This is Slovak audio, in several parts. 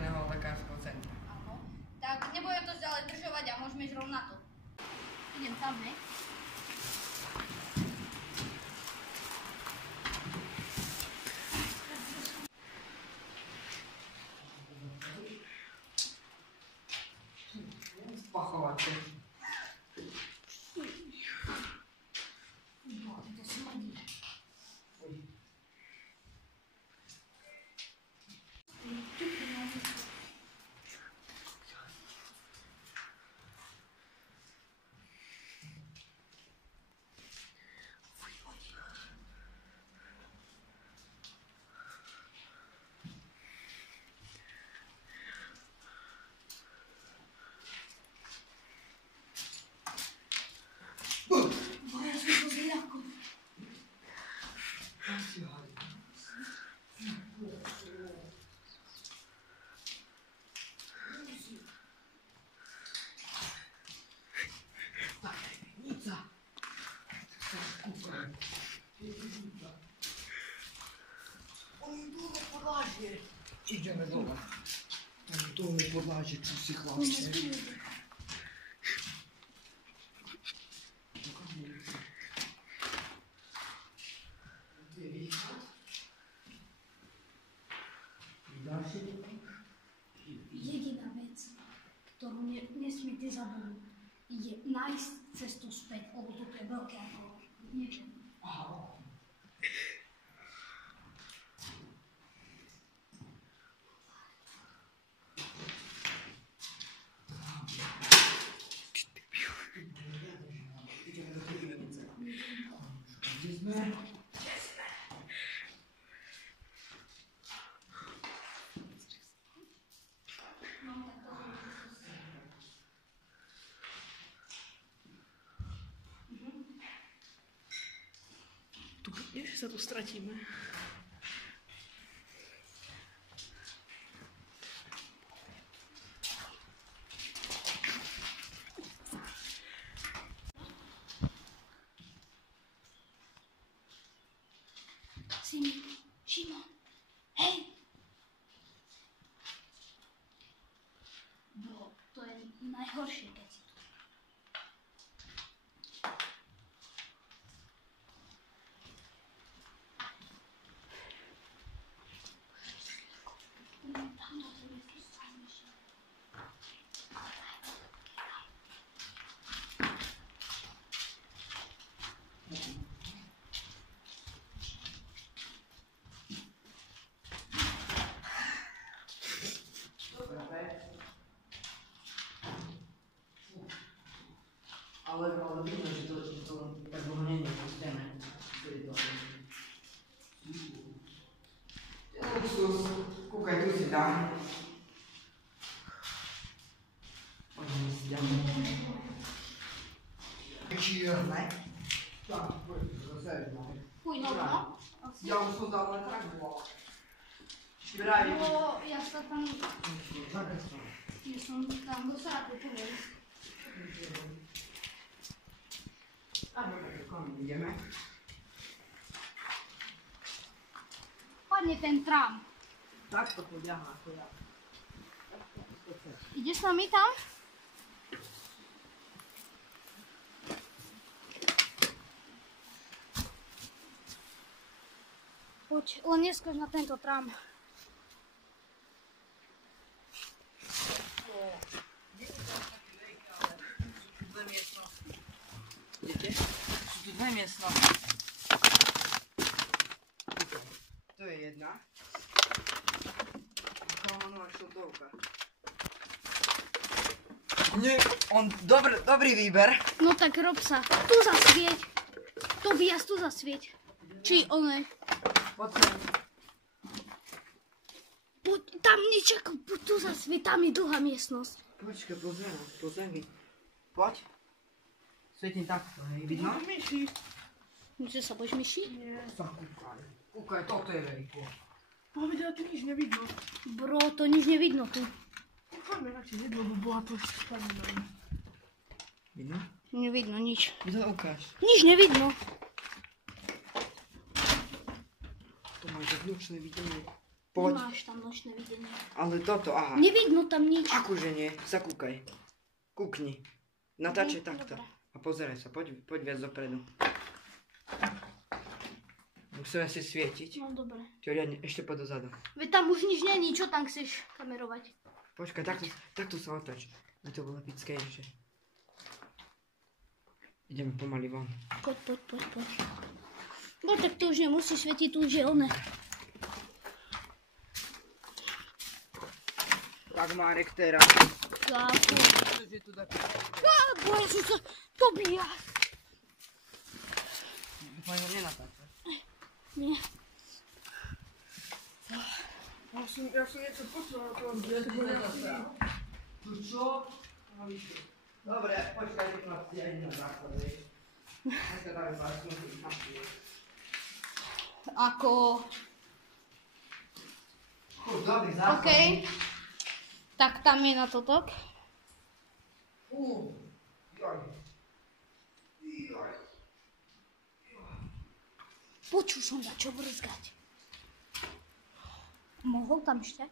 zariadeného lekárskeho centra. Áno. Tak nebudem to ďalej držovať a môžeme ísť rovno na to. Idem tam, hej? Spachovačky. To smrdí. Idziemy dole. Tam w dole podlazie psychologicznie. Jediná vec, ktorú nesmiete zabudnúť, je nájsť cestu späť, lebo toto je veľké ako niečo. Nie, že sa tu stratíme. Šimon, hej! Bro, to je najhoršie, keď si tu. Ale vidno, že to tak dlho nie je pustené. Luxus, kúkaj, tu si dám. Poďme si dáme. Čierne. Tam, poďme, zase máme. Fuj, no. Ja už som dal len tak bolo. Vraj. No, ja sa tam... Ja som tam dosada počujem. Áno, tak komu ideme. Padne ten trám. Takto poď, aha, ako ja. Ideš s nami tam? Poď, len neskoč na tento trám. Sú tu dve miestnosti. To je jedna. Kámo, až šotovka. Nie, dobrý výber. No tak rob sa. Tu zasvieť. Tobias, tu zasvieť. Či oné. Poď sem. Poď, tam nečakaj, poď tu zasvieť, tam je dlhá miestnosť. Počkaj, pozri. Poď. Svietím takto, hej, vidno? Myši. Že sa bojíš myši? Nie. Sa kúkaj. Kúkaj, toto je veľko. Povedať, tu nič nevidno. Bro, to nič nevidno tu. Poďme radšej jedlo, bo bola to spadina. Vidno? Nevidno nič. Vidno, ukáž. Nič nevidno. To máš odlučné videnie. Poď. Nemáš tam nočné videnie. Ale toto, aha. Nevidno tam nič. Akože nie, zakúkaj. Kúkni. Natáčaj takto. Dobre. A pozeraj sa, poď viac dopredu. Musíme si svietiť. No dobre. Čo riadne, ešte poď dozadu. Veď tam už nič není, čo tam chceš kamerovať? Počkaj, takto sa otoč. Aby to bolo epickejšie. Ideme pomaly von. Poď. No tak to už nemusí svietiť, tu už je one. Tak Marek teraz. Láku. Čože tu tak... Bože, sa Tobias. Dúfam, že nenatáča. Nie. Ja som niečo počul, ale to vám Tu čo? Dobre, počkajte chlapci, ja idem na záchod, vieš. Dneska dáme pár smutných chlapci. Ako... Dobrý záchod. OK. Tak tam je na toto. Joj. Počul som za čo brzgať. Mohol tam ešte?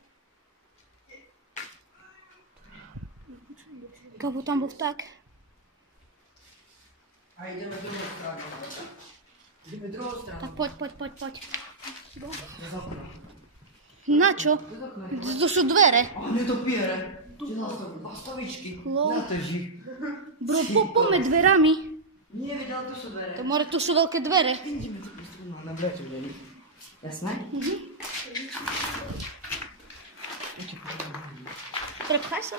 Kabo tam bol vták? A ideme druhou stranu. Ideme druhou stranu. Tak poď. Bez okna. Na čo? Bez okna. To sú dvere. A netopiere. Lastovičky. Lol. Na to žich. Bro, poďme dverami. Nie, videl, tu sú dvere. To more, tu sú veľké dvere. Ideme tu stranu na braťu, želi. Jasné? Prepchaj sa.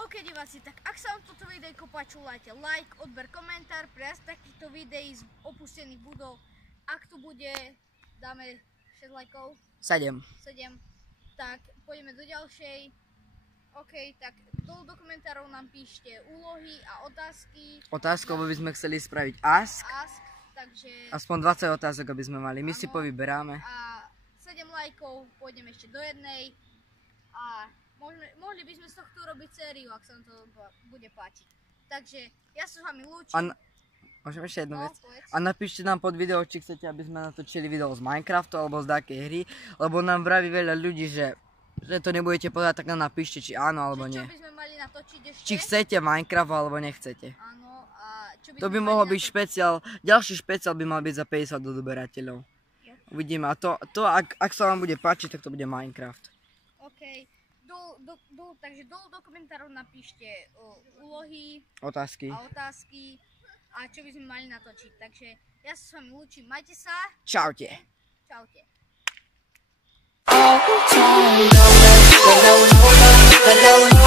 OK, diváci, tak ak sa vám toto videjko páčilo, dajte like, odber, komentár, pre takýchto videí z opustených budov. Ak tu bude, dáme 6 lajkov. 7. Tak pôjdeme do ďalšej. OK, tak dolu do komentárov nám píšte úlohy a otázky. Otázkou by sme chceli spraviť ask. Takže Aspoň 20 otázok, aby sme mali. My si povyberáme. a 7 lajkov, pôjdeme ešte do jednej. A mohli by sme z tohto robiť sériu, ak sa vám to bude páčiť. Takže ja sa s vami lúčim. Môžem ešte jednu vec? Povedz. A napíšte nám pod video, či chcete, aby sme natočili video z Minecraftu alebo z takej hry. Lebo nám vraví veľa ľudí, že to nebudete povedať, tak nám napíšte, či áno alebo nie. Čo by sme mali natočiť ešte? Či chcete Minecraft alebo nechcete. Áno, a čo by To by sme mohol mali byť špeciál. Ďalší špeciál by mal byť za 50 odoberateľov. Uvidíme. A to ak sa vám bude páčiť, tak to bude Minecraft. OK. Takže dolu do komentárov napíšte úlohy Otázky. a otázky a čo by sme mali natočiť. Takže ja sa s vami lúčim. Majte sa. Čaute. Čaute. Hello.